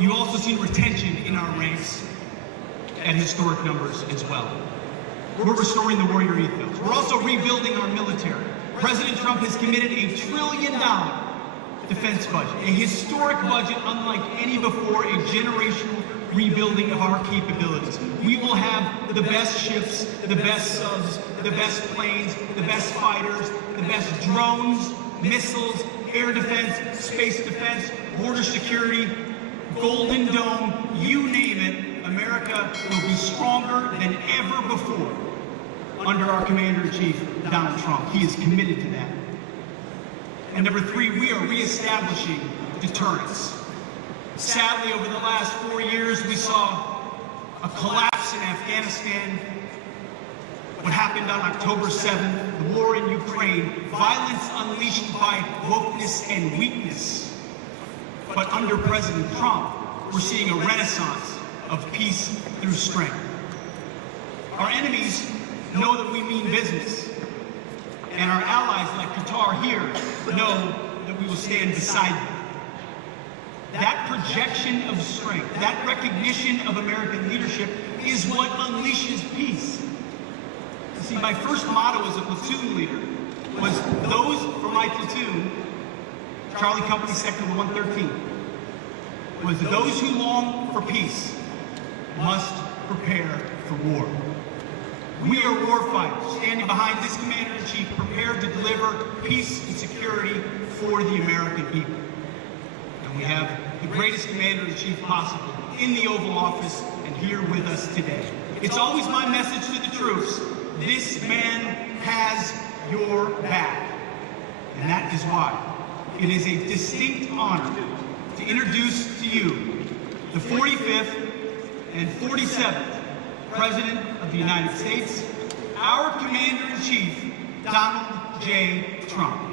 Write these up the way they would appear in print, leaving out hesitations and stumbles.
you also see retention in our ranks at historic numbers as well. We're restoring the warrior ethos. We're also rebuilding our military. President Trump has committed $1 trillion defense budget, a historic budget unlike any before, a generational rebuilding of our capabilities. We will have the best ships, the best subs, the best planes, the best fighters, the best drones, missiles, air defense, space defense, border security, Golden Dome, you name it. America will be stronger than ever before under our Commander-in-Chief, Donald Trump. He is committed to that. And number three, we are reestablishing deterrence. Sadly, over the last 4 years, we saw a collapse in Afghanistan, what happened on October 7th, the war in Ukraine, violence unleashed by wokeness and weakness. But under President Trump, we're seeing a renaissance of peace through strength. Our enemies know that we mean business, and our allies like Qatar here know that we will stand beside them. That projection of strength, that recognition of American leadership is what unleashes peace. You see, my first motto as a platoon leader was those for my platoon, Charlie Company Sector 113, was those who long for peace must prepare for war. We are warfighters, standing behind this Commander-in-Chief, prepared to deliver peace and security for the American people. And we have the greatest Commander-in-Chief possible in the Oval Office and here with us today. It's always my message to the troops, this man has your back. And that is why it is a distinct honor to introduce to you the 45th and 47th President of the United States, our Commander-in-Chief, Donald J. Trump.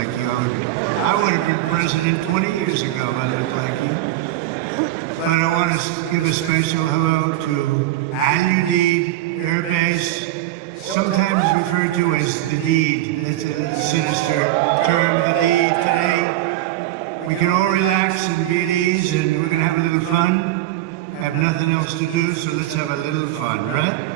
like you. I would have been president 20 years ago if I looked like you. But I want to give a special hello to Udeid Air Base, sometimes referred to as the deed. That's a sinister term, the deed. Today, we can all relax and be at ease, and we're going to have a little fun. I have nothing else to do, so let's have a little fun, right?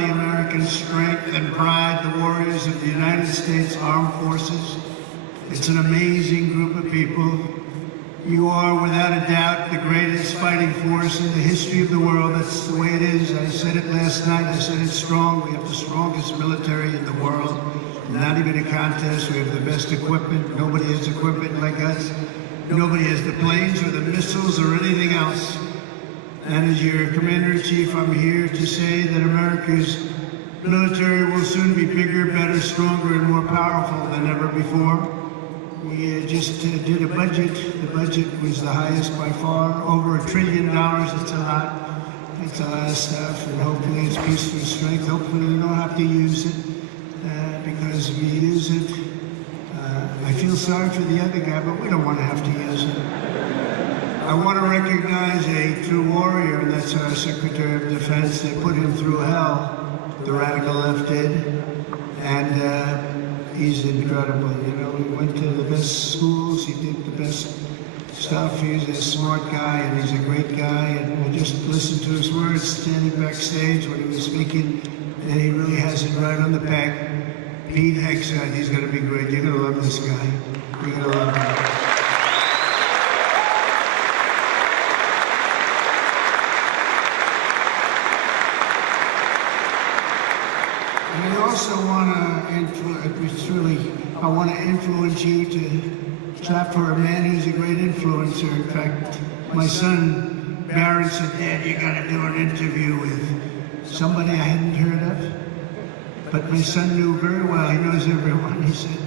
American strength and pride, the warriors of the United States Armed Forces. It's an amazing group of people. You are, without a doubt, the greatest fighting force in the history of the world. That's the way it is. I said it last night. I said it's strong. We have the strongest military in the world. Not even a contest. We have the best equipment. Nobody has equipment like us. Nobody has the planes or the missiles or anything else. And as your Commander-in-Chief, I'm here to say that America's military will soon be bigger, better, stronger, and more powerful than ever before. We just did a budget. The budget was the highest by far, over $1 trillion. It's a lot. It's a lot of stuff, and hopefully it's peace and strength. Hopefully we don't have to use it, because if we use it, I feel sorry for the other guy, but we don't want to have to use it. I want to recognize a true warrior, and that's our Secretary of Defense. They put him through hell, the radical left did, and he's incredible. You know, he went to the best schools, he did the best stuff. He's a smart guy, and he's a great guy, and I just listened to his words standing backstage when he was speaking, and he really has it right on the peg. Pete Hegseth, he's going to be great. You're going to love this guy. You're going to love him. And I also want to influence you to clap for a man who's a great influencer. In fact, my son, Barron, said, Dad, you got to do an interview with somebody I hadn't heard of. But my son knew very well, he knows everyone. He said,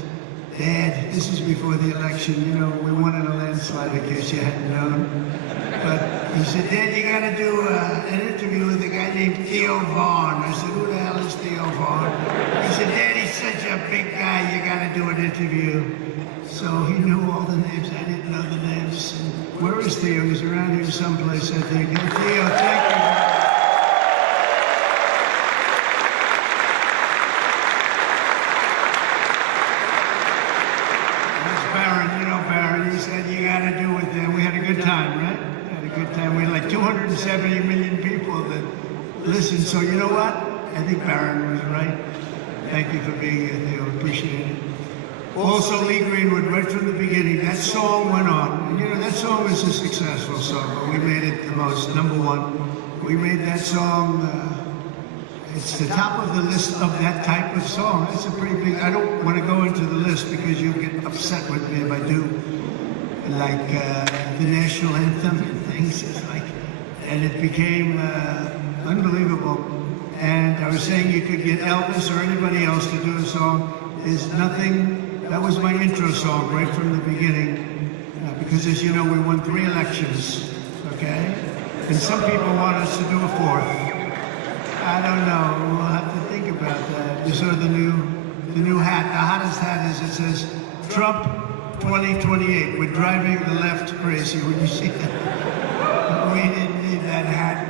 Dad, this is before the election, you know, we won in a landslide, in case you hadn't known. But he said, Dad, you gotta do an interview with a guy named Theo Vaughn. I said, who the hell is Theo Vaughn? He said, Dad, he's such a big guy, you gotta do an interview. So he knew all the names, I didn't know the names. And where is Theo? He's around here someplace, I think. And Theo, thank you. He said, you got to do it then. We had a good time, right? We had a good time. We had like 270 million people that listened. So you know what? I think Barron was right. Thank you for being here, Theo. Appreciate it. Also, Lee Greenwood, right from the beginning, that song went on. And you know, that song was a successful song, but we made it the most, #1. We made that song, it's the top of the list of that type of song. It's a pretty big, I don't want to go into the list because you'll get upset with me if I do. Like the national anthem and things, it's like, and it became unbelievable. And I was saying you could get Elvis or anybody else to do a song. There's nothing, that was my intro song right from the beginning. Because as you know, we won 3 elections, okay? And some people want us to do a 4th. I don't know, we'll have to think about that. You saw the new hat, the hottest hat is, it says, Trump 2028. We're driving the left crazy when you see that. We didn't need that hat,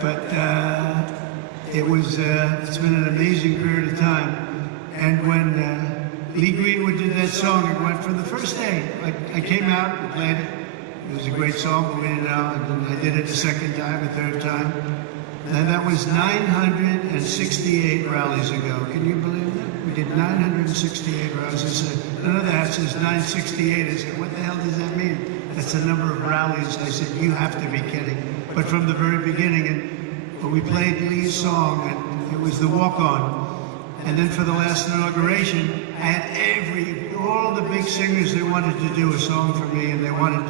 but it's been an amazing period of time. And when Lee Greenwood did that song, it went from the first day. I came out and played it. It was a great song, but we didn't know. And then I did it the second time, a third time. And that was 968 rallies ago. Can you believe that? We did 968 rallies. I said, another hat says 968. I said, what the hell does that mean? That's the number of rallies. I said, you have to be kidding. But from the very beginning, and we played Lee's song, and it was the walk-on. And then for the last inauguration, I had all the big singers, they wanted to do a song for me, and they wanted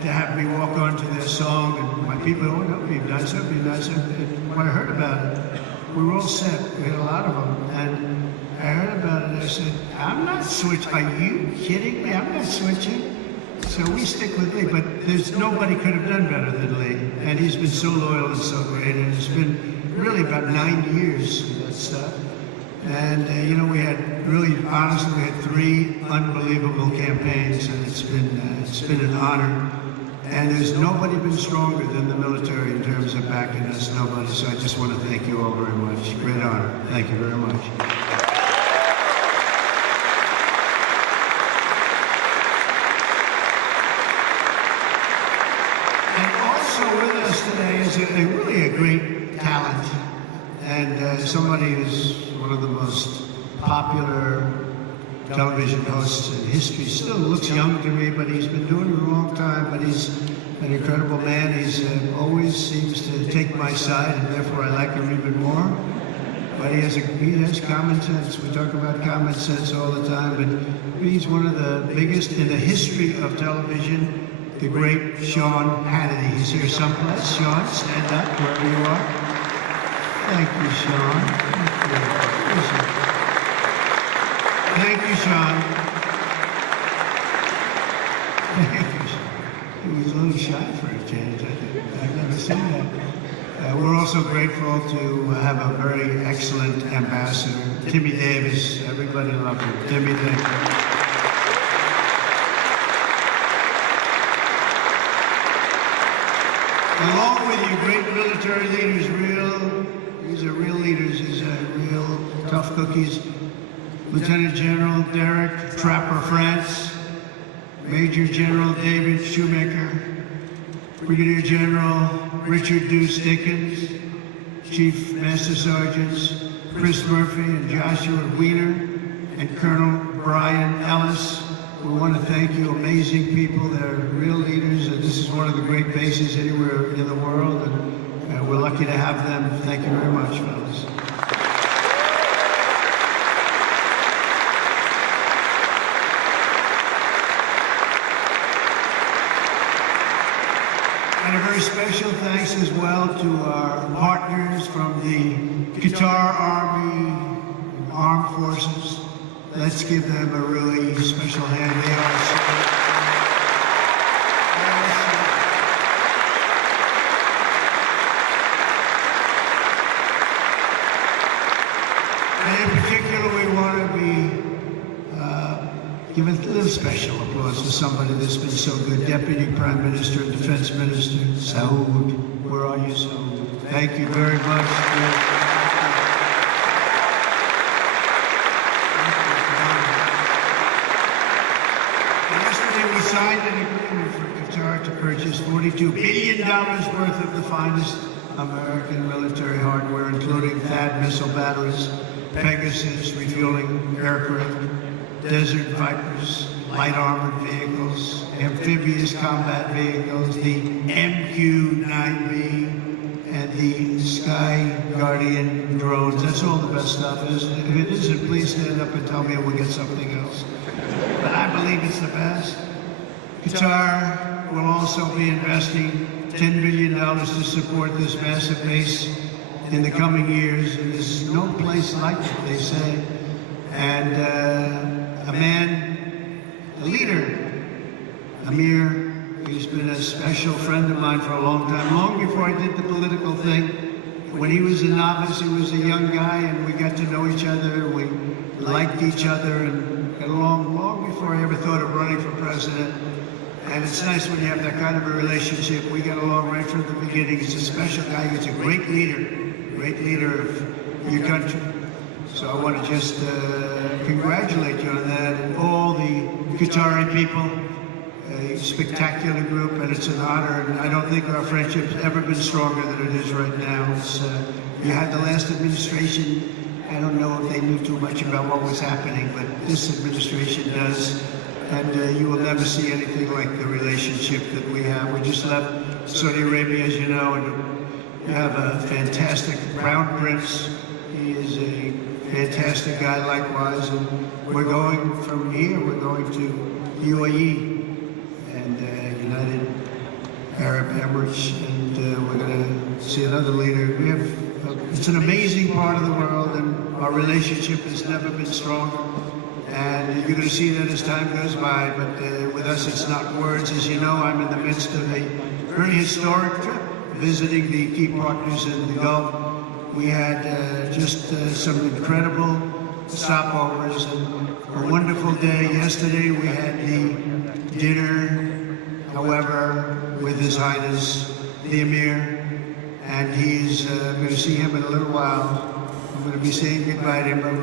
to have me walk on to their song, and my people, oh, that would be nice, that would be nice. And when I heard about it, we were all set. We had a lot of them, and I heard about it, and I said, I'm not switching. Are you kidding me? I'm not switching. So we stick with Lee, but there's nobody could have done better than Lee. And he's been so loyal and so great, and it's been really about 9 years of that stuff. And you know, we had honestly, we had 3 unbelievable campaigns, and it's been an honor. And there's nobody been stronger than the military in terms of backing us, nobody. So I just want to thank you all very much. Great honor. Thank you very much. With us today is really a great talent, and somebody who's one of the most popular television hosts in history. Still looks young to me, but he's been doing it a long time, but he's an incredible man. He's always seems to take my side, and therefore I like him even more. But he has common sense. We talk about common sense all the time, but he's one of the biggest in the history of television. The great Sean Hannity. He's here someplace. Sean, stand up wherever you are. Thank you, Sean. Thank you, Sean. Thank you, Sean. He was a little shy for a change, I think. I've never seen that. We're also grateful to have a very excellent ambassador, Timmy Davis. Everybody loves him. Timmy, thank you. Along with you, great military leaders, these are real leaders, these are real tough cookies. Lieutenant General Derek Trapper France, Major General David Shoemaker, Brigadier General Richard Deuce Dickens, Chief Master Sergeants Chris Murphy and Joshua Wiener, and Colonel Brian Ellis. We want to thank you, amazing people. They're real leaders, and this is one of the great bases anywhere in the world, and we're lucky to have them. Thank you very much, fellas. And a very special thanks as well to our partners from the Qatar Army, Armed Forces. Let's give them a really special hand. They are and in particular, we want to be give a little special applause to somebody that's been so good. Deputy Prime Minister and Defense Minister Saud. Where are you, Saud? Thank you very much. We signed an agreement for Qatar to purchase $42 billion worth of the finest American military hardware, including THAAD missile batteries, Pegasus refueling aircraft, Desert Vipers, light armored vehicles, amphibious combat vehicles, the MQ-9B, and the Sky Guardian drones. That's all the best stuff. If it isn't, please stand up and tell me we'll get something else. But I believe it's the best. Qatar will also be investing $10 billion to support this massive base in the coming years. And there's no place like it, they say. And a leader, Amir, he's been a special friend of mine for a long time, long before I did the political thing. When he was a novice, he was a young guy, and we got to know each other. We liked each other and got along long before I ever thought of running for president. And it's nice when you have that kind of a relationship. We got along right from the beginning. He's a special guy. He's a great leader of your country. So I want to just congratulate you on that, and all the Qatari people. A spectacular group, and it's an honor. And I don't think our friendship's ever been stronger than it is right now. You had the last administration. I don't know if they knew too much about what was happening, but this administration does. And you will never see anything like the relationship that we have. We just left Saudi Arabia, as you know, and you have a fantastic Crown Prince. He is a fantastic guy likewise. And we're going from here, we're going to UAE and United Arab Emirates, and we're going to see another leader. It's an amazing part of the world, and our relationship has never been stronger. And you're going to see that as time goes by, but with us it's not words. As you know, I'm in the midst of a very historic trip, visiting the key partners in the Gulf. We had just some incredible stopovers and a wonderful day. Yesterday we had the dinner, however, with His Highness the Emir, and I'm going to see him in a little while. I'm going to be saying goodbye to him, but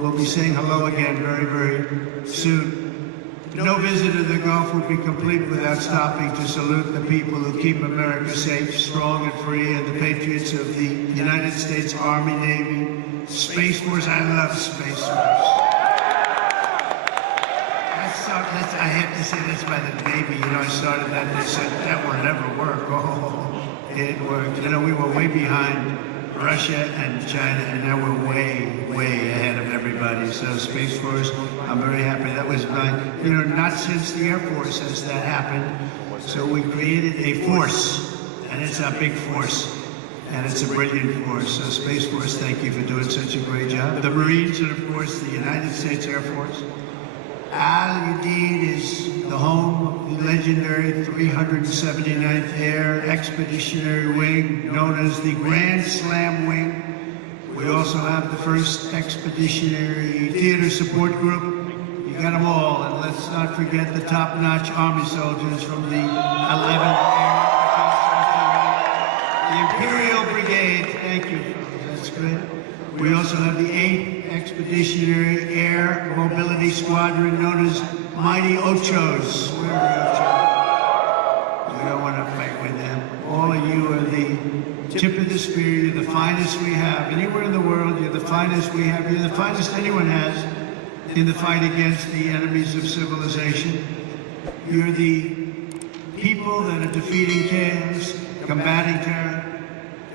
we'll be saying hello again very, very soon. No visit to the Gulf would be complete without stopping to salute the people who keep America safe, strong, and free, and the patriots of the United States Army, Navy, Space Force. I love Space Force. I have to say that's by the Navy. You know, I started that and they said that would never work. Oh, it worked. You know, we were way behind Russia and China, and now we're way, way ahead of everybody. So Space Force, I'm very happy. That was not since the Air Force has that happened. So we created a force, and it's a big force, and it's a brilliant force. So Space Force, thank you for doing such a great job. The Marines, and of course the United States Air Force. Udeid is the home of the legendary 379th Air Expeditionary Wing, known as the Grand Slam Wing. We also have the 1st Expeditionary Theater Support Group. You got them all, and let's not forget the top-notch Army soldiers from the 11th Air, the Imperial Brigade. Thank you, that's great. We also have the 8th Expeditionary Air Mobility Squadron, known as Mighty Ochos. Where are the Ochos? We don't want to fight with them. All of you are the tip of the spear. You're the finest we have. Anywhere in the world, you're the finest we have. You're the finest anyone has in the fight against the enemies of civilization. You're the people that are defeating chaos, combating terror,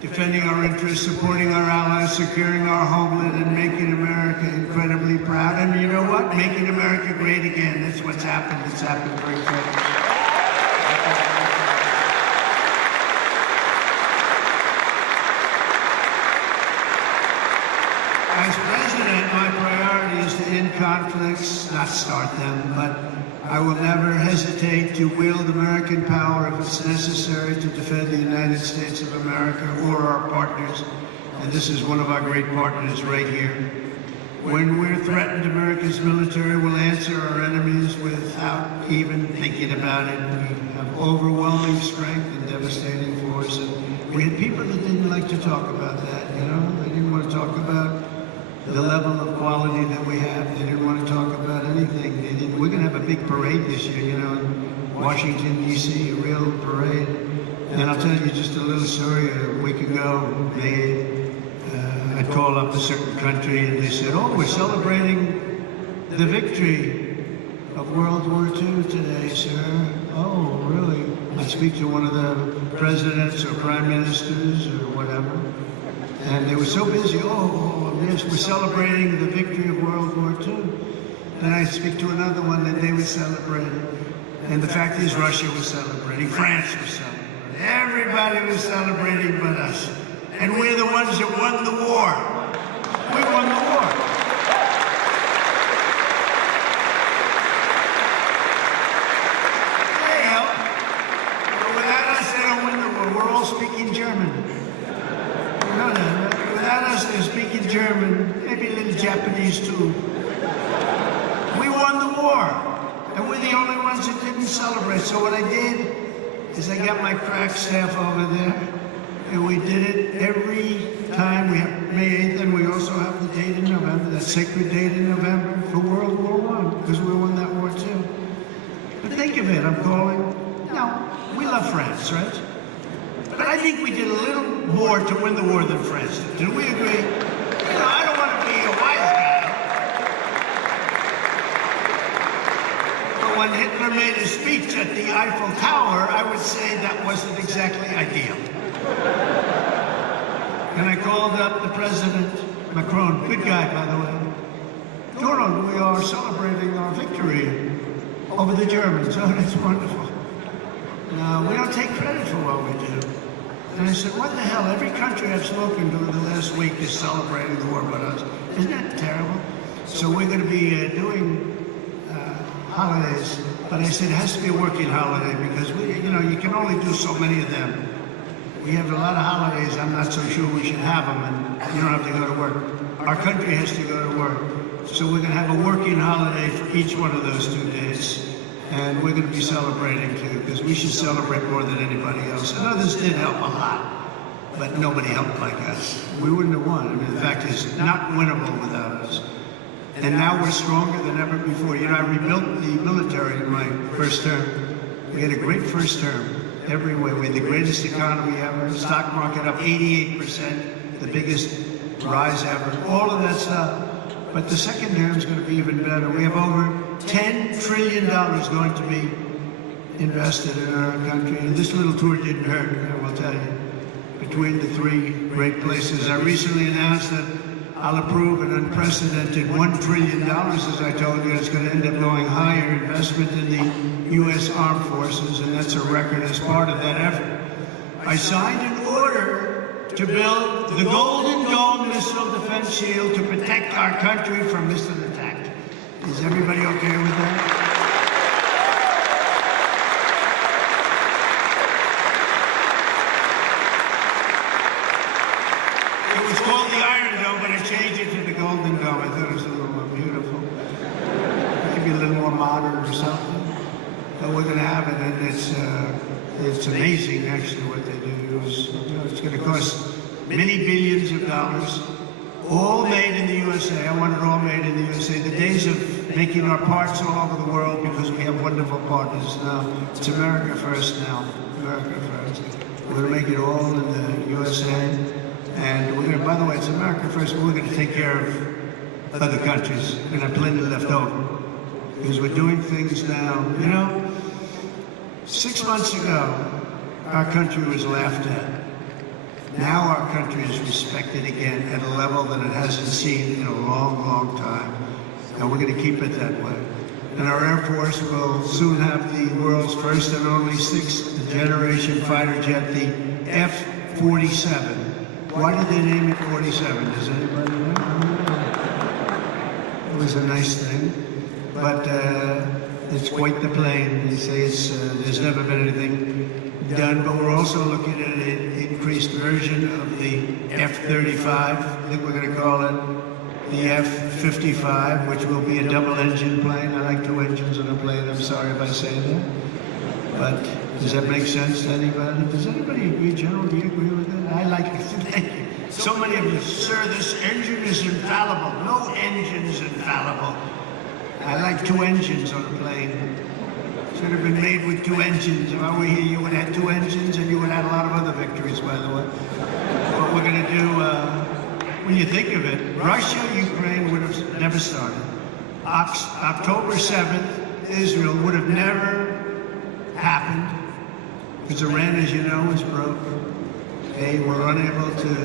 defending our interests, supporting our allies, securing our homeland, and making America incredibly proud. And you know what? Making America great again. That's what's happened. It's happened very quickly. As president, my priority is to end conflicts, not start them, but I will never hesitate to wield American power if it's necessary to defend the United States of America or our partners. And this is one of our great partners right here. When we're threatened, America's military will answer our enemies without even thinking about it. We have overwhelming strength and devastating force. And we had people that didn't like to talk about that, you know? They didn't want to talk about the level of quality that we have. They didn't want to talk about anything. We're going to have a big parade this year, you know, in Washington, D.C., a real parade. And I'll tell you just a little story. A week ago, I called up a certain country and they said, oh, we're celebrating the victory of World War II today, sir. Oh, really? I speak to one of the presidents or prime ministers or whatever. And they were so busy, yes, we're celebrating the victory of World War II. Then I speak to another one that they were celebrating. And the fact is Russia was celebrating, France was celebrating. Everybody was celebrating but us. And we're the ones that won the war. We won the war. They help. But without us, they don't win the war. We're all speaking German. You know that, right? Without us, they're speaking German, maybe a little Japanese too. We won the war, and we're the only ones that didn't celebrate. So what I did is I got my crack staff over there, and we did it every time. We have May 8th, and we also have the date in November, that sacred date in November for World War I, because we won that war too. But think of it, I'm calling. No, we love France, right? But I think we did a little more to win the war than France did. Do we agree? You know, I don't want to be a wise guy. But when Hitler made his speech at the Eiffel Tower, I would say that wasn't exactly ideal. And I called up the President, Macron, good guy, by the way. Donald, we are celebrating our victory over the Germans. Oh, that's wonderful. We don't take credit for what we do. And I said, what the hell? Every country I've spoken to in the last week is celebrating the war but us. Isn't that terrible? So we're going to be doing holidays, but I said it has to be a working holiday because you can only do so many of them. We have a lot of holidays. I'm not so sure we should have them, and you don't have to go to work. Our country has to go to work, so we're going to have a working holiday for each one of those 2 days, and we're going to be celebrating too because we should celebrate more than anybody else. And others did help a lot, but nobody helped like us. We wouldn't have won. I mean, the fact is, not winnable without us. And now we're stronger than ever before. I rebuilt the military in my first term. We had a great first term every way. We had the greatest economy ever. Stock market up 88%, the biggest rise ever. All of that stuff. But the second term is going to be even better. We have over $10 trillion going to be invested in our country. And this little tour didn't hurt, I will tell you. Between the 3 great places. I recently announced that I'll approve an unprecedented $1 trillion, as I told you. It's going to end up going higher investment in the U.S. Armed Forces, and that's a record as part of that effort. I signed an order to build the Golden Dome missile defense shield to protect our country from missile attack. Is everybody okay with that? It was called the Iron Dome, but I changed it to the Golden Dome. I thought it was a little more beautiful. Maybe a little more modern or something. But we're going to have it, and it's amazing, actually, what they do. It's going to cost many billions of dollars, all made in the USA. I want it all made in the USA. The days of making our parts all over the world because we have wonderful partners now. It's America first now. America first. We're going to make it all in the USA. And we're going to, by the way, it's America first, but we're going to take care of other countries. We're going to have plenty left over. Because we're doing things now. 6 months ago, our country was laughed at. Now our country is respected again at a level that it hasn't seen in a long, long time. And we're going to keep it that way. And our Air Force will soon have the world's first and only 6th generation fighter jet, the F-47. Why did they name it 47? Does anybody know? It was a nice thing, but it's quite the plane. They say there's never been anything done, but we're also looking at an increased version of the F-35. I think we're going to call it the F-55, which will be a double-engine plane. I like 2 engines on a plane. I'm sorry if I say that. But does that make sense to anybody? Does anybody agree, General? Do you agree with that? I like it. Thank you. So many of you, sir, this engine is infallible. No engine's infallible. I like 2 engines on a plane. Should have been made with 2 engines. If I were here, you would have had 2 engines, and you would have had a lot of other victories, by the way. What we're going to do, when you think of it, Russia, Ukraine would have never started. October 7th, Israel would have never happened, because Iran, as you know, is broke. They were unable to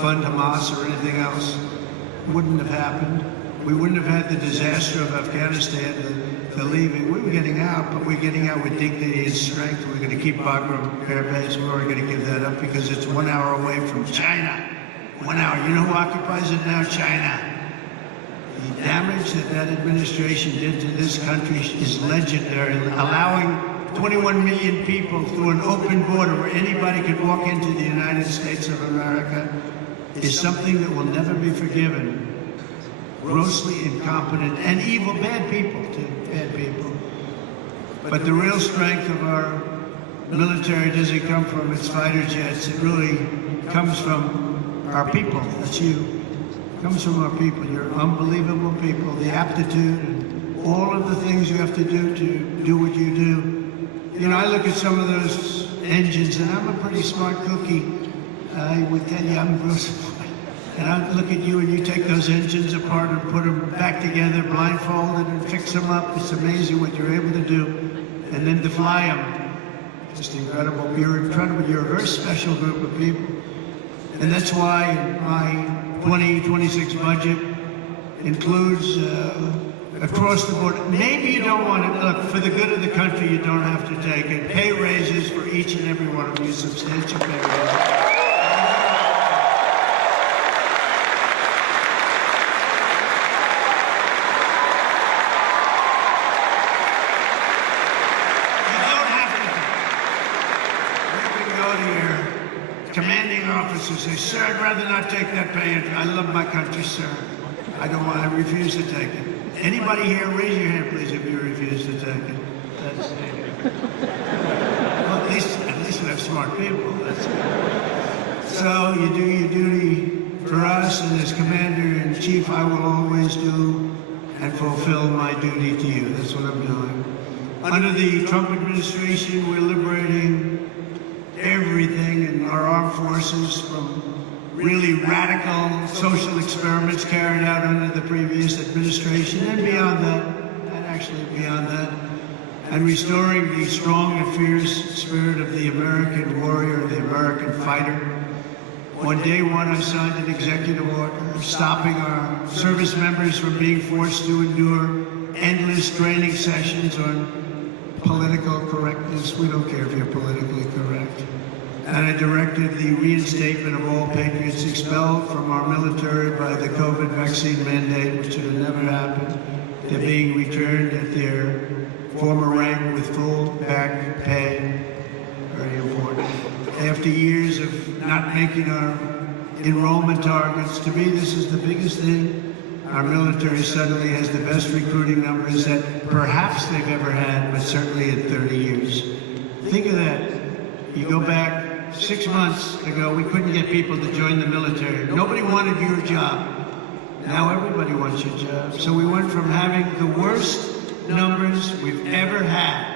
fund Hamas or anything else. Wouldn't have happened. We wouldn't have had the disaster of Afghanistan, the leaving. We were getting out, but we're getting out with dignity and strength. We're going to keep Bagram Air Base. We're going to give that up because it's 1 hour away from China. 1 hour. You know who occupies it now? China. The damage that administration did to this country is legendary, allowing 21 million people through an open border where anybody could walk into the United States of America is something that will never be forgiven. Grossly incompetent and evil, bad people too, bad people. But the real strength of our military doesn't come from its fighter jets. It really comes from our people. That's you. It comes from our people. You're unbelievable people. The aptitude and all of the things you have to do what you do. I look at some of those engines, and I'm a pretty smart cookie. I would tell you I'm real smart. And I look at you, and you take those engines apart and put them back together, blindfolded, and fix them up. It's amazing what you're able to do. And then to fly them, just incredible. You're incredible. You're a very special group of people. And that's why my 2026 budget includes across the board. Maybe you don't want to, look, for the good of the country, you don't have to take it. Pay raises for each and every one of you, substantial pay raises. officer say, sir, I'd rather not take that pay. I love my country, sir. I don't want to refuse to take it. Anybody here, raise your hand, please, if you refuse to take it. That's well, at least we have smart people. That's good. So you do your duty for us, and as Commander-in-Chief, I will always do and fulfill my duty to you. That's what I'm doing. Under the Trump administration, we're liberating everything in our armed forces from really radical social experiments carried out under the previous administration and beyond that, and actually beyond that, and restoring the strong and fierce spirit of the American warrior, the American fighter. On day one, I signed an executive order stopping our service members from being forced to endure endless training sessions on political correctness. We don't care if you're politically correct. And I directed the reinstatement of all patriots expelled from our military by the COVID vaccine mandate, which should have never happened. They're being returned at their former rank with full back pay. Very important. After years of not making our enrollment targets, to me this is the biggest thing. Our military suddenly has the best recruiting numbers that perhaps they've ever had, but certainly in 30 years. Think of that. You go back 6 months ago, we couldn't get people to join the military. Nobody wanted your job. Now everybody wants your job. So we went from having the worst numbers we've ever had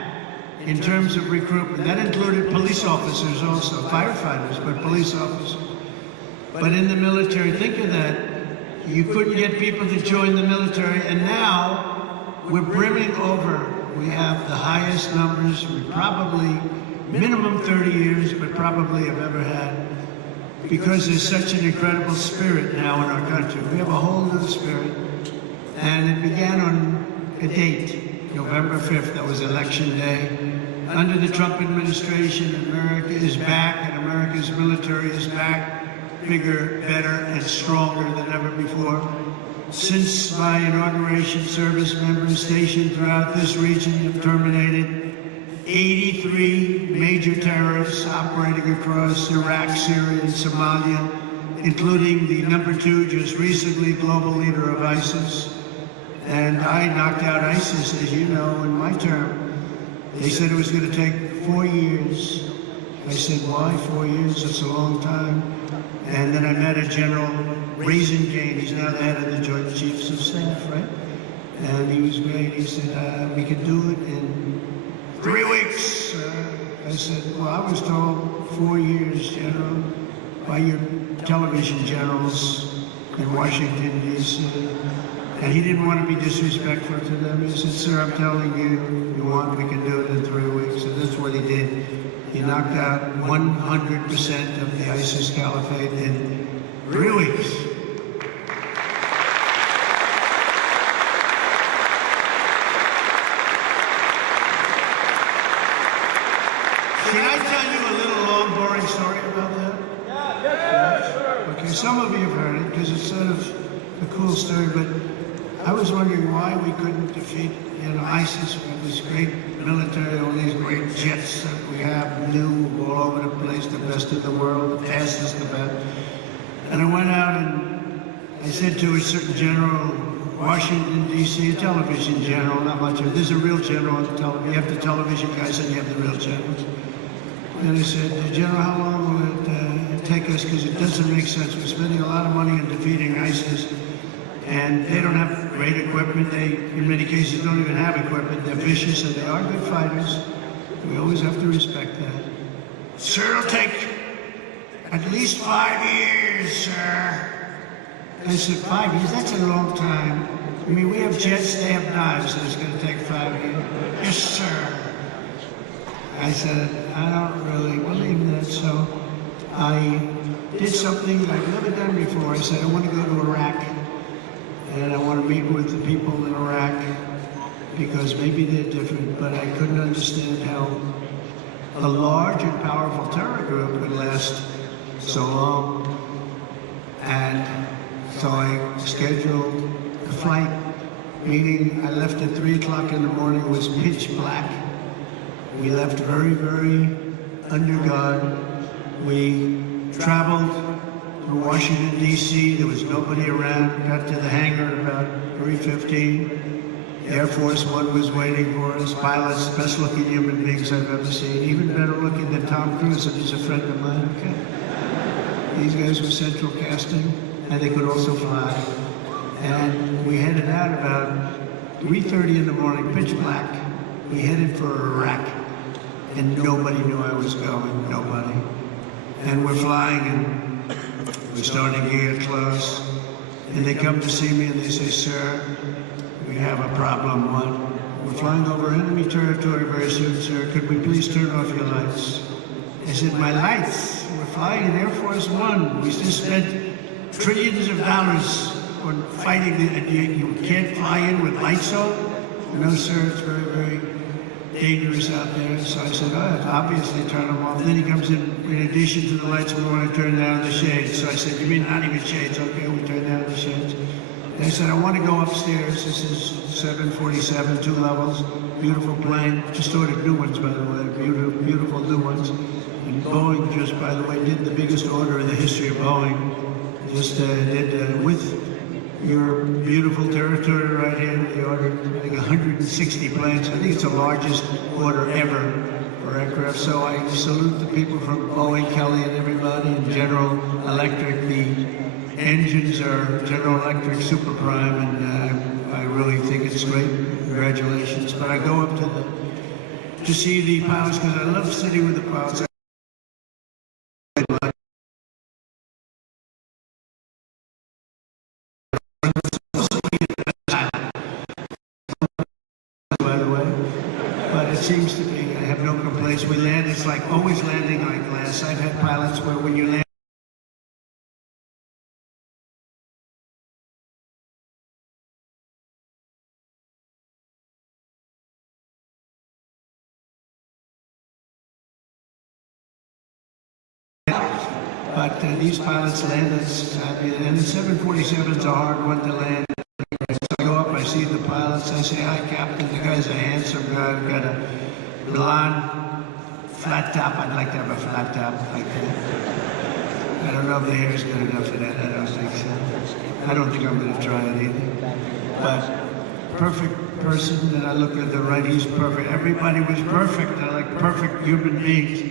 in terms of recruitment. That included police officers also, firefighters, but police officers. But in the military, think of that. You couldn't get people to join the military, and now we're brimming over. We have the highest numbers we probably, minimum 30 years, but probably have ever had, because there's such an incredible spirit now in our country. We have a whole new spirit, and it began on a date, November 5th, that was election day. Under the Trump administration, America is back, and America's military is back, bigger, better, and stronger than ever before. Since my inauguration, service members stationed throughout this region have terminated 83 major terrorists operating across Iraq, Syria, and Somalia, including the #2, just recently global leader of ISIS. And I knocked out ISIS, as you know, in my term. They said it was going to take 4 years. I said, why 4 years? It's a long time. And then I met a General Raisingane. He's now the head of the Joint Chiefs of Staff, right? And he was great. He said, we could do it in 3 weeks. I said, well, I was told 4 years, General, by your television generals in Washington, D.C. And he didn't want to be disrespectful to them. He said, sir, I'm telling you, you want, we can do it in 3 weeks. And that's what he did. He knocked out 100% of the ISIS caliphate in 3 weeks. Can I tell you a little long, boring story about that? Yeah. Okay, some of you have heard it because it's sort of a cool story, but I was wondering why we couldn't defeat, ISIS. We have this great military, all these great jets that we have, new all over the place, the best in the world, the fastest, the best. And I went out and I said to a certain general, Washington, D.C., a television general, not much of it. There's a real general on the television. You have the television guys and you have the real generals. And I said, General, how long will it take us? Because it doesn't make sense. We're spending a lot of money on defeating ISIS. And they don't have great equipment. They, in many cases, don't even have equipment. They're vicious and they are good fighters. We always have to respect that. Sir, it'll take at least 5 years, sir. I said, 5 years? That's a long time. I mean, we have jets, they have knives, so it's going to take 5 years. Yes, sir. I said, I don't really believe that, so I did something I've never done before. I said, I want to go to Iraq. And I want to meet with the people in Iraq because maybe they're different, but I couldn't understand how a large and powerful terror group would last so long. And so I scheduled a flight, meaning I left at 3 o'clock in the morning. It was pitch black. We left very, very under guard. We traveled through Washington, D.C. There was nobody around. Got to the hangar at about 3:15. Air Force One was waiting for us. Pilots, best looking human beings I've ever seen. Even better looking than Tom Cruise, and he's a friend of mine. Okay. These guys were central casting, and they could also fly. And we headed out about 3:30 in the morning, pitch black. We headed for Iraq, and nobody knew I was going, nobody. And we're flying, and we're starting to get close. And they come to see me, and they say, "Sir, we have a problem." What? "We're flying over enemy territory very soon, sir. Could we please turn off your lights?" I said, "My lights? We're flying in Air Force One. We just spent trillions of dollars on fighting. You can't fly in with lights on?" "No, sir, it's very, very dangerous out there." So I said, "Oh, obviously turn them off." Then he comes in addition to the lights, we want to turn down the shades. So I said, "You mean not even shades?" "Okay, we turn down the shades." They said, "I want to go upstairs." This is 747, 2 levels, beautiful plane. Just ordered new ones, by the way, beautiful new ones. And Boeing just, by the way, did the biggest order in the history of Boeing. Just did with your beautiful territory right here. They ordered, I think, 160 planes. I think it's the largest order ever for aircraft. So I salute the people from Boeing, Kelly, and everybody, and General Electric. The engines are General Electric Super Prime, and I really think it's great. Congratulations. But I go up to see the pilots because I love sitting with the pilots. By the way, but it seems to be, I have no complaints. We land, it's like always landing on glass. I've had pilots where when you land, but these pilots land, and the 747 is a hard one to land. So I go up, I see the pilots, I say, "Hi, Captain." The guy's a handsome guy, got a blonde flat top. I'd like to have a flat top like that. I don't know if the hair's good enough for that. I don't think so. I don't think I'm going to try it either. But perfect person, and I look at the right, he's perfect. Everybody was perfect. I like perfect human beings.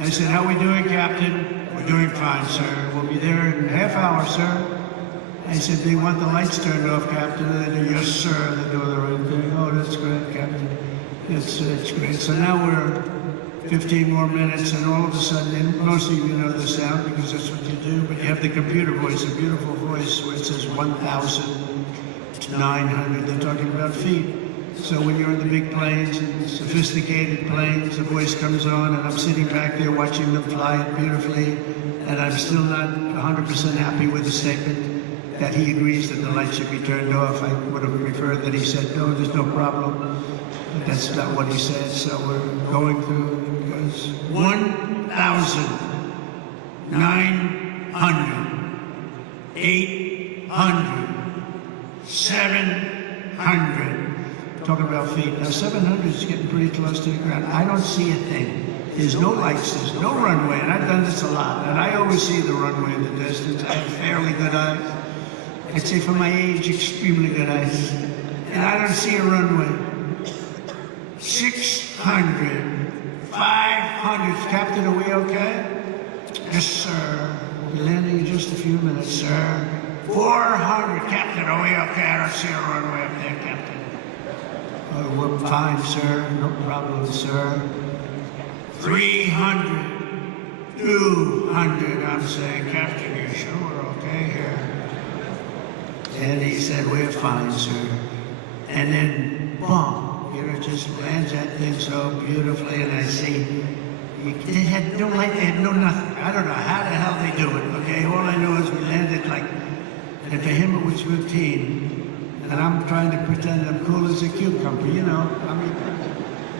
I said, "How we doing, Captain?" "We're doing fine, sir. We'll be there in a half hour, sir." I said, "They want the lights turned off, Captain." And they do, "Yes, sir." They're doing the right thing. "Oh, that's great, Captain. It's great." So now we're 15 more minutes, and all of a sudden, and most of you know the sound because that's what you do, but you have the computer voice, a beautiful voice where it says 1,900. They're talking about feet. So when you're in the big planes and sophisticated planes, the voice comes on, and I'm sitting back there watching them fly it beautifully, and I'm still not 100% happy with the statement that he agrees that the lights should be turned off. I would have preferred that he said, "No, there's no problem." But that's not what he said, so we're going through, because 1,900, 800, 700. Talking about feet. Now 700 is getting pretty close to the ground. I don't see a thing. There's no lights, there's no runway, and I've done this a lot, and I always see the runway in the distance. I have fairly good eyes. I'd say for my age, extremely good eyes. And I don't see a runway. 600, 500. Captain, are we okay? "Yes, sir. We'll be landing in just a few minutes, sir." 400. "Captain, are we okay? I don't see a runway up there, Captain." "Oh, we're fine, sir. No problem, sir." 300, 200. I'm saying, "Captain, you sure we're okay here?" And he said, "We're fine, sir." And then, boom, it just lands that thing so beautifully, and I see they had no light, they had no nothing. I don't know how the hell they do it, okay? All I know is we landed like, and for him it was routine. And I'm trying to pretend I'm cool as a cucumber, you know? I mean,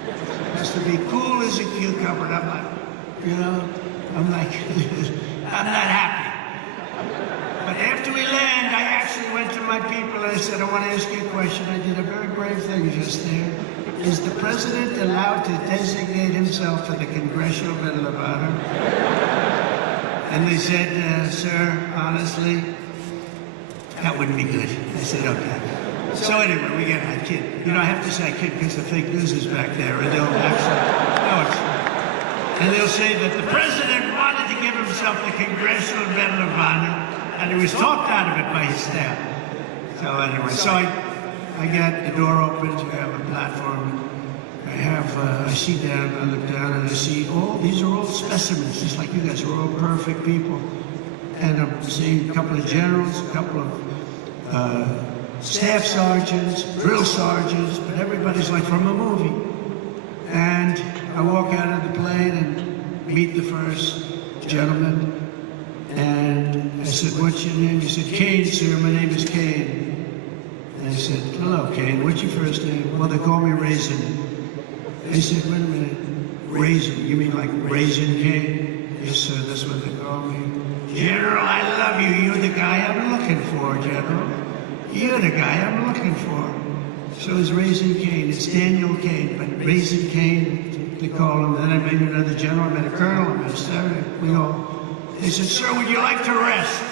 it has to be cool as a cucumber, and I'm like, you know? I'm like, I'm not happy. But after we land, I actually went to my people and I said, "I want to ask you a question." I did a very brave thing just there. Is the president allowed to designate himself for the Congressional Medal of Honor? And they said, sir, honestly, that wouldn't be good. I said, okay. So anyway, we get I kid. You know, I have to say I kid because the fake news is back there, and they'll actually, no, it's not. And they'll say that the president wanted to give himself the Congressional Medal of Honor, and he was talked out of it by his staff. So anyway, so I get the door opens, we have a platform. I see down, I look down, and I see these are all specimens, just like you guys are all perfect people. And I'm seeing a couple of generals, a couple of staff sergeants, drill sergeants, but everybody's like from a movie. And I walk out of the plane and meet the first gentleman. And I said, what's your name? He said, Kane, sir, my name is Kane. And I said, hello, Kane, what's your first name? Well, they call me Raisin. I said, wait a minute, Raisin, you mean like Raisin Kane? Yes, sir, that's what they call me. General, I love you. You're the guy I'm looking for, General. You're the guy I'm looking for. So it's Raisin Kane. It's Daniel Kane, but Raisin Kane, they call him. Then I met another general, I met a colonel, I met a sergeant. They said, sir, would you like to rest?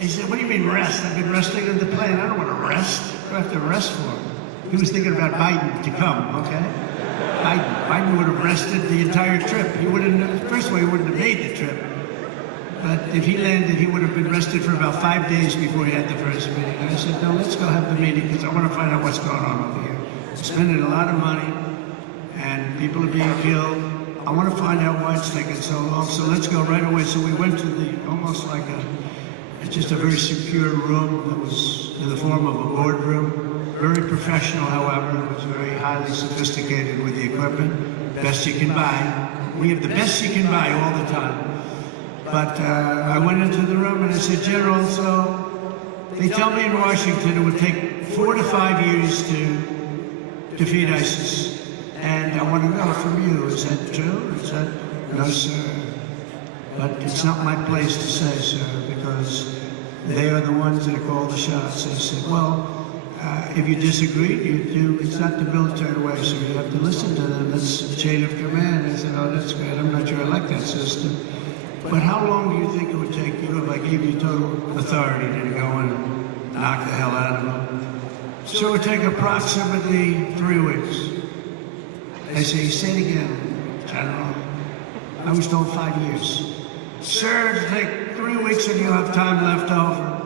He said, what do you mean rest? I've been resting in the plane. I don't want to rest. What do I have to rest for? He was thinking about Biden to come, okay? Biden would have rested the entire trip. He wouldn't, first of all, he wouldn't have made the trip. But if he landed, he would have been rested for about 5 days before he had the first meeting. And I said, no, let's go have the meeting because I want to find out what's going on over here. We're spending a lot of money and people are being killed. I want to find out why it's taking so long. So let's go right away. So we went to the, almost like just a very secure room that was in the form of a boardroom. Very professional, however. It was very highly sophisticated with the equipment. Best you can buy. We have the best you can buy all the time. But I went into the room and I said, General, so they tell me in Washington it would take 4 to 5 years to defeat ISIS. And I want to know from you, is that true? Is that, no, sir. But it's not my place to say, sir, because they are the ones that call the shots. I said, well, if you disagree, you do. It's not the military way, so you have to listen to them. That's the chain of command. I said, oh, that's great. I'm not sure I like that system. But how long do you think it would take you if I gave you total authority to go and knock the hell out of them? So it would take approximately 3 weeks. I say, say it again, General. I was told 5 years. Sir, it'll take 3 weeks and you'll have time left over.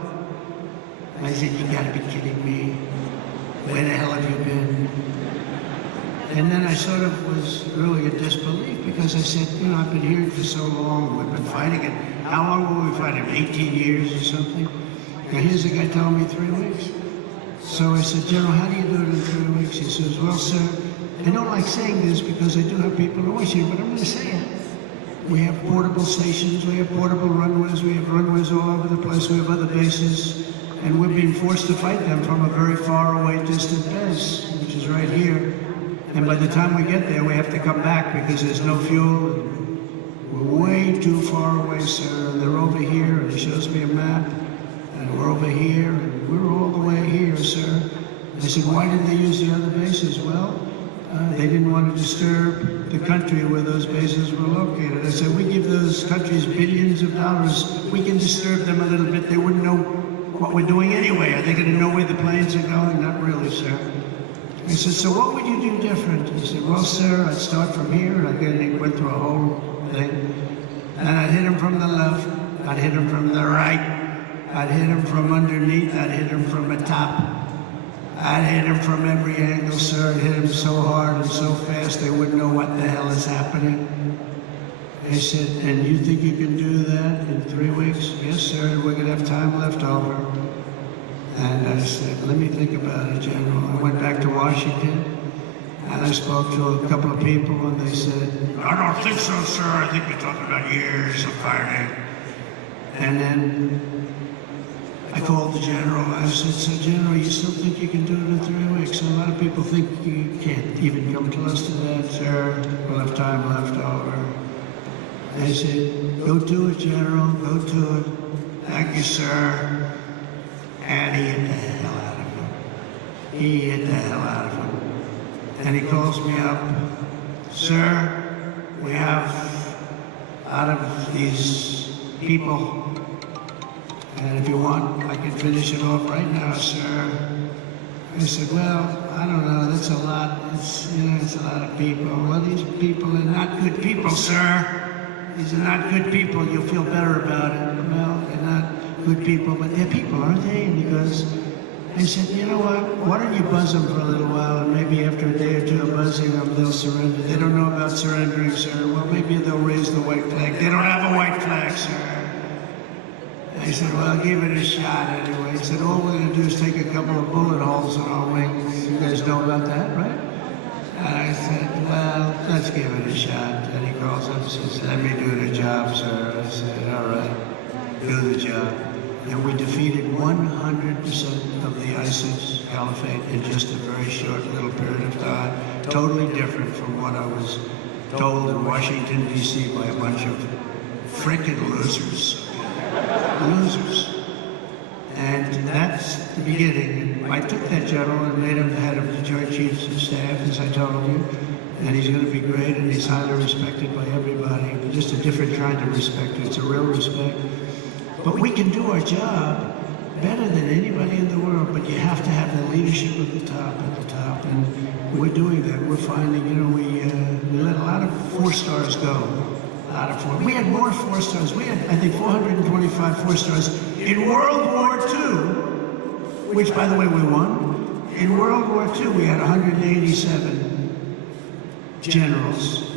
I said, you gotta be kidding me. Where the hell have you been? And then I sort of was really in disbelief because I said, you know, I've been here for so long, we've been fighting it. How long will we fight him? 18 years or something? And here's the guy telling me 3 weeks. So I said, General, how do you do it in 3 weeks? He says, well, sir, I don't like saying this because I do have people in Washington, but I'm going to say it. We have portable stations, we have portable runways, we have runways all over the place, we have other bases, and we're being forced to fight them from a very far away distant base, which is right here. And by the time we get there, we have to come back because there's no fuel. We're way too far away, sir. And they're over here, and he shows me a map. And we're over here, and we're all the way here, sir. I said, why didn't they use the other bases? Well, they didn't want to disturb the country where those bases were located. I said, we give those countries billions of dollars. We can disturb them a little bit. They wouldn't know what we're doing anyway. Are they going to know where the planes are going? Not really, sir. I said, so what would you do different? He said, well, sir, I'd start from here, and he went through a whole thing. And I'd hit him from the left, I'd hit him from the right, I'd hit him from underneath, I'd hit him from the top. I'd hit him from every angle, sir. I'd hit him so hard and so fast they wouldn't know what the hell is happening. He said, and you think you can do that in 3 weeks? Yes, sir, we're going to have time left over. And I said, let me think about it, General. I went back to Washington, and I spoke to a couple of people, and they said, I don't think so, sir. I think we're talking about years of fighting. And then I called the General. I said, so, General, you still think you can do it in 3 weeks? And a lot of people think you can't even come close to that, sir. We'll have time left over. I said, go do it, General. Go do it. Thank you, sir. And he hit the hell out of him. He hit the hell out of him. And he calls me up, sir, we have, out of these people. And if you want, I can finish it off right now, sir. I said, well, I don't know, that's a lot. It's a lot of people. Well, these people are not good people, sir. These are not good people. You'll feel better about it. Well, they're not good people, but they're people, aren't they? And he goes, I said, you know what? Why don't you buzz them for a little while, and maybe after a day or two of buzzing them, they'll surrender. They don't know about surrendering, sir. Well, maybe they'll raise the white flag. They don't have a white flag, sir. I said, well, give it a shot anyway. He said, all we're going to do is take a couple of bullet holes in our wings. You guys know about that, right? And I said, well, let's give it a shot. And he calls up and says, let me do the job, sir. I said, all right, do the job. And we defeated 100% of the ISIS caliphate in just a very short little period of time. Totally different from what I was told in Washington, D.C. by a bunch of frickin' losers. Losers. And that's the beginning. I took that general and made him the head of the Joint Chiefs of Staff, as I told you. And he's going to be great, and he's highly respected by everybody. Just a different kind of respect. It's a real respect. But we can do our job better than anybody in the world, but you have to have the leadership at the top, and we're doing that. We're finding, we let a lot of 4-stars go. We had more 4-stars. We had, I think, 425 4-stars in World War II, which, by the way, we won. In World War II, we had 187 generals,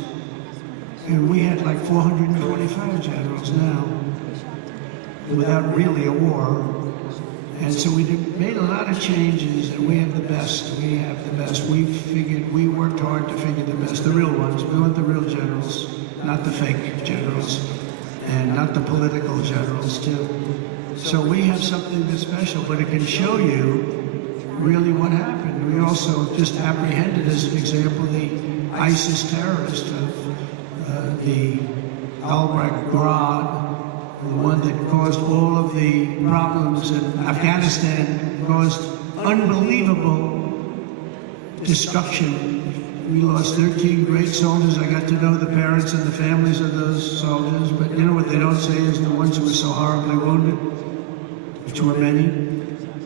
and we had like 425 generals now, without really a war. And so we made a lot of changes, and we have the best. We have the best. We worked hard to figure the best, the real ones. We want the real generals, not the fake generals, and not the political generals, too. So we have something that's special, but it can show you really what happened. We also just apprehended, as an example, the ISIS terrorist of the Al-Baghdad, the one that caused all of the problems in Afghanistan, caused unbelievable destruction. We lost 13 great soldiers. I got to know the parents and the families of those soldiers, but you know what they don't say is the ones who were so horribly wounded, which were many.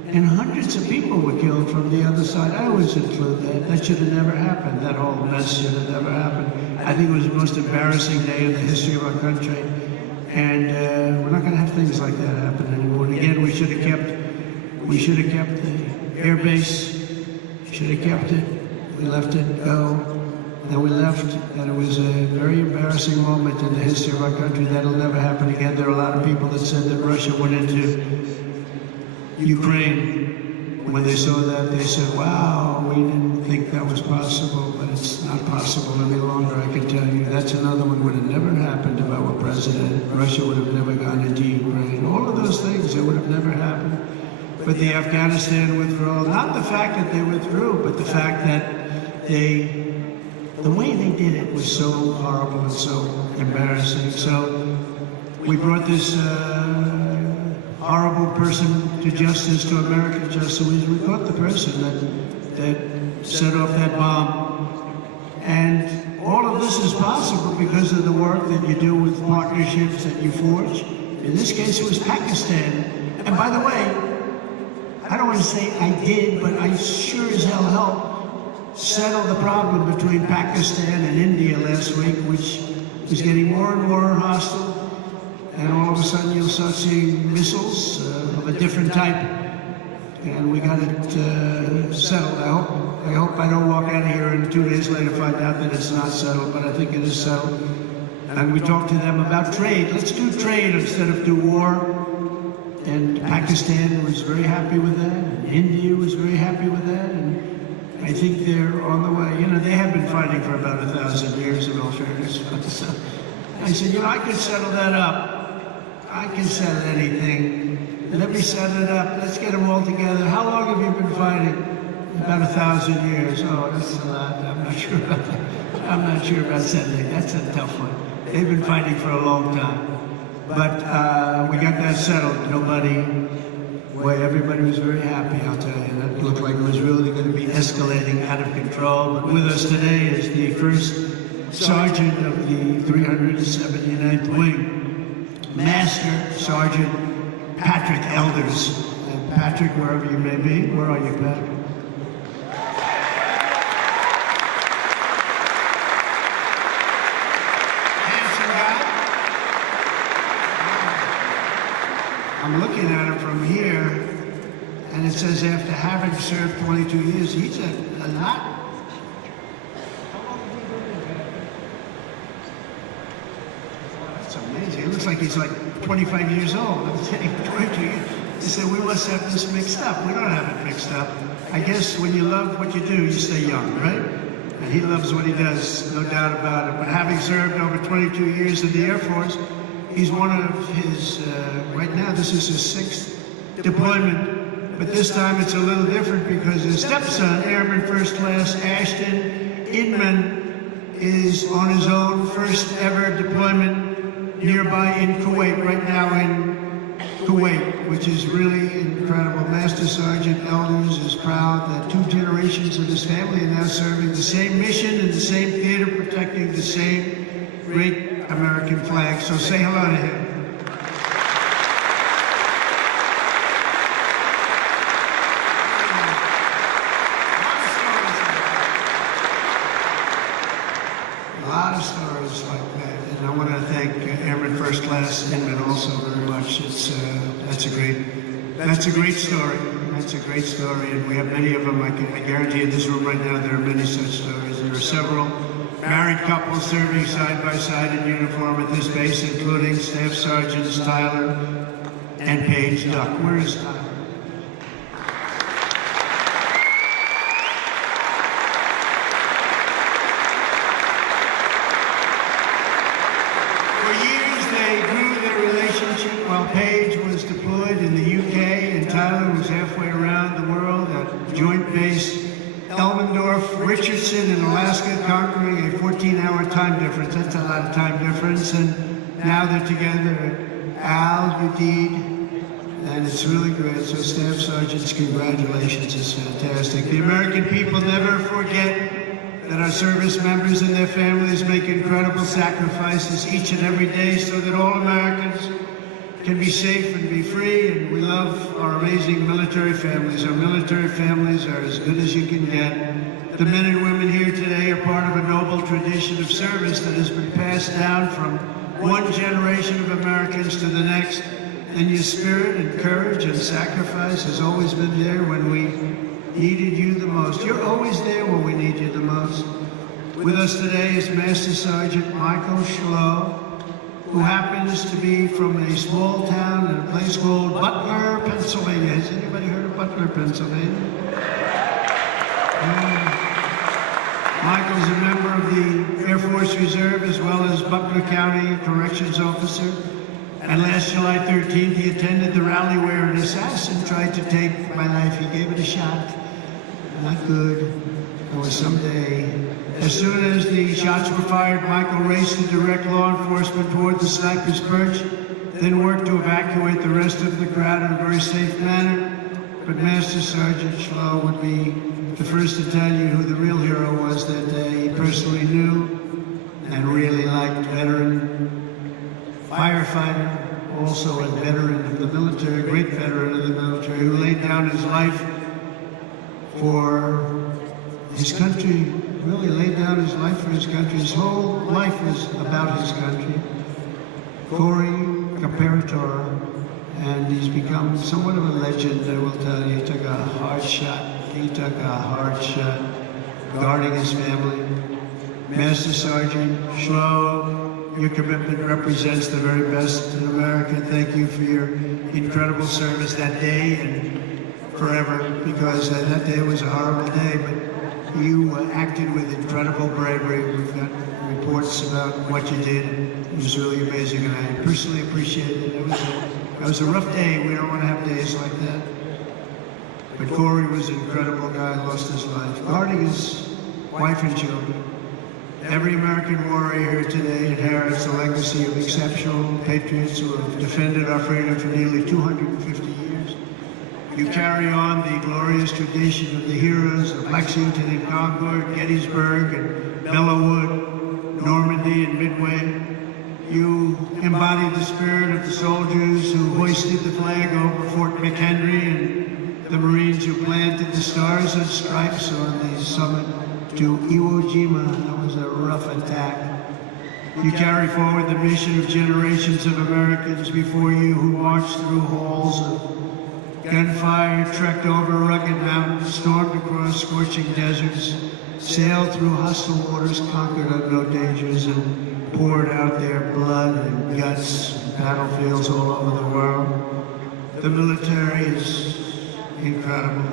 And hundreds of people were killed from the other side. I always include that. That should have never happened. That whole mess should have never happened. I think it was the most embarrassing day in the history of our country. And we're not going to have things like that happen anymore. And again, we should have kept the air base. Should have kept it. We let it go. And we left, and it was a very embarrassing moment in the history of our country. That'll never happen again. There are a lot of people that said that Russia went into Ukraine. When they saw that, they said, wow, we didn't think that was possible, but it's not possible any longer, I can tell you. That's another one would have never happened if I were president. Russia would have never gone into Ukraine. All of those things, it would have never happened. But the Afghanistan withdrawal, not the fact that they withdrew, but the fact that the way they did it was so horrible and so embarrassing. So we brought this horrible person to justice, to American justice. We caught the person that set off that bomb. And all of this is possible because of the work that you do with partnerships that you forge. In this case, it was Pakistan. And by the way, I don't want to say I did, but I sure as hell helped settle the problem between Pakistan and India last week, which was getting more and more hostile. And all of a sudden you'll start seeing missiles of a different type. And we got it settled. I hope I don't walk out of here and 2 days later find out that it's not settled, but I think it is settled. And we talked to them about trade. Let's do trade instead of do war. And Pakistan was very happy with that. And India was very happy with that. And I think they're on the way. They have been fighting for about 1,000 years, in all fairness. So I said, I could settle that up. I can settle anything. Let me set it up. Let's get them all together. How long have you been fighting? About 1,000 years. Oh, that's a lot. I'm not sure about that. I'm not sure about settling. That's a tough one. They've been fighting for a long time. But we got that settled. Everybody was very happy, I'll tell you. That looked like it was really going to be escalating out of control. But with us today is the first sergeant of the 379th Wing. Master Sergeant Patrick Elders. And Patrick, wherever you may be, where are you, Patrick? Handsome guy. I'm looking at him from here, and it says after having served 22 years, he's a lot. That's amazing. It looks like he's like 25 years old. I'm saying 22 years. He said, we must have this mixed up. We don't have it mixed up. I guess when you love what you do, you stay young, right? And he loves what he does, no doubt about it. But having served over 22 years in the Air Force, he's one of his, right now, this is his 6th deployment. But this time it's a little different because his stepson, Airman First Class Ashton Inman, is on his own first ever deployment nearby in Kuwait, right now in Kuwait, which is really incredible. Master Sergeant Elders is proud that 2 generations of his family are now serving the same mission in the same theater, protecting the same great American flag. So say hello to him. A lot of stories like that, and I want to thank Airman First Class Inman also very much. That's a great story. That's a great story, and we have many of them. I guarantee in this room right now there are many such stories. There are several married couples serving side by side in uniform at this base, including Staff Sergeants Tyler and Paige Duck. Where is Tyler? While Paige was deployed in the UK and Tyler was halfway around the world at Joint Base Elmendorf, Richardson in Alaska, conquering a 14-hour time difference. That's a lot of time difference. And now they're together at Udeid, and it's really great. So Staff Sergeants, congratulations. It's fantastic. The American people never forget that our service members and their families make incredible sacrifices each and every day so that all Americans can be safe and be free, and we love our amazing military families. Our military families are as good as you can get. The men and women here today are part of a noble tradition of service that has been passed down from one generation of Americans to the next, and your spirit and courage and sacrifice has always been there when we needed you the most. You're always there when we need you the most. With us today is Master Sergeant Michael Schlow, who happens to be from a small town in a place called Butler, Pennsylvania. Has anybody heard of Butler, Pennsylvania? Michael's a member of the Air Force Reserve as well as Butler County Corrections Officer. And last July 13th, he attended the rally where an assassin tried to take my life. He gave it a shot. Not good. Or someday. As soon as the shots were fired, Michael raced to direct law enforcement toward the sniper's perch, then worked to evacuate the rest of the crowd in a very safe manner. But Master Sergeant Schlow would be the first to tell you who the real hero was that day. He personally knew and really liked veteran firefighter, also a veteran of the military, a great veteran of the military, who laid down his life for his country, really laid down his life for his country. His whole life was about his country. Corey Comparator, and he's become somewhat of a legend, I will tell you. He took a hard shot. He took a hard shot guarding his family. Master Sergeant Schlow, your commitment represents the very best in America. Thank you for your incredible service that day and forever, because that day was a horrible day, but you acted with incredible bravery. We've got reports about what you did. It was really amazing, and I personally appreciate it. It was a rough day. We don't want to have days like that. But Corey was an incredible guy, lost his life, guarding his wife and children. Every American warrior here today inherits a legacy of exceptional patriots who have defended our freedom for nearly 250 years. You carry on the glorious tradition of the heroes of Lexington and Concord, Gettysburg and Belleau Wood, Normandy and Midway. You embodied the spirit of the soldiers who hoisted the flag over Fort McHenry and the Marines who planted the stars and stripes on the summit to Iwo Jima. That was a rough attack. You carry forward the mission of generations of Americans before you who marched through halls of gunfire, trekked over rugged mountains, stormed across scorching deserts, sailed through hostile waters, conquered unknown dangers, and poured out their blood and guts in battlefields all over the world. The military is incredible,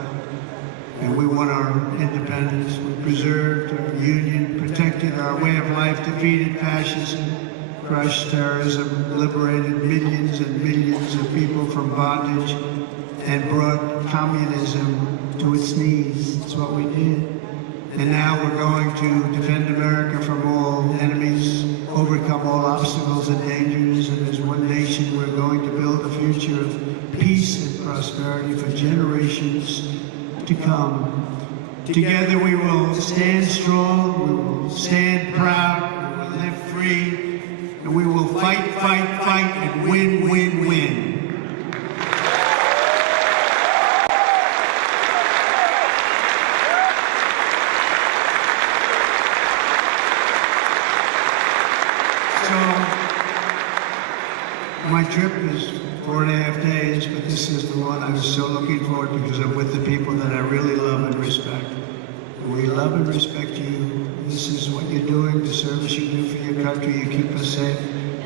and we won our independence. We preserved our union, protected our way of life, defeated fascism, crushed terrorism, liberated millions and millions of people from bondage, and brought communism to its knees. That's what we did. And now we're going to defend America from all enemies, overcome all obstacles and dangers, and as one nation we're going to build a future of peace and prosperity for generations to come. Together we will stand strong, we will stand proud, we will live free, and we will fight, fight, fight, and win, win, win. My trip is 4.5 days, but this is the one I was so looking forward to because I'm with the people that I really love and respect. We love and respect you. This is what you're doing, the service you do for your country. You keep us safe.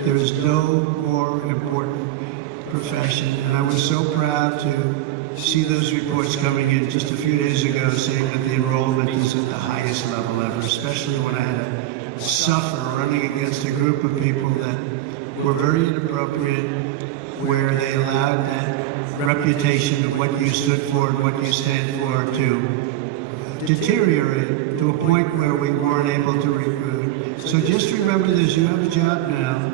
There is no more important profession. And I was so proud to see those reports coming in just a few days ago saying that the enrollment is at the highest level ever, especially when I had to suffer running against a group of people that were very inappropriate, where they allowed that reputation of what you stood for and what you stand for to deteriorate to a point where we weren't able to recruit. So just remember this, you have a job now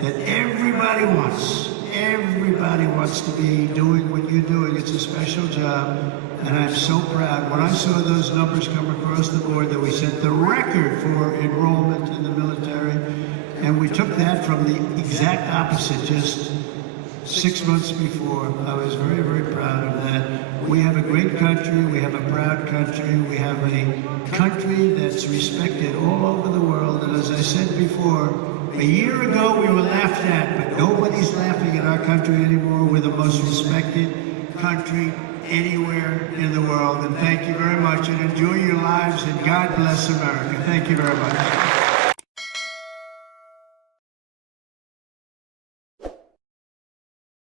that everybody wants. Everybody wants to be doing what you're doing. It's a special job, and I'm so proud. When I saw those numbers come across the board that we set the record for enrollment in the military, and we took that from the exact opposite just 6 months before. I was very, very proud of that. We have a great country. We have a proud country. We have a country that's respected all over the world. And as I said before, a year ago we were laughed at, but nobody's laughing at our country anymore. We're the most respected country anywhere in the world. And thank you very much, and enjoy your lives, and God bless America. Thank you very much.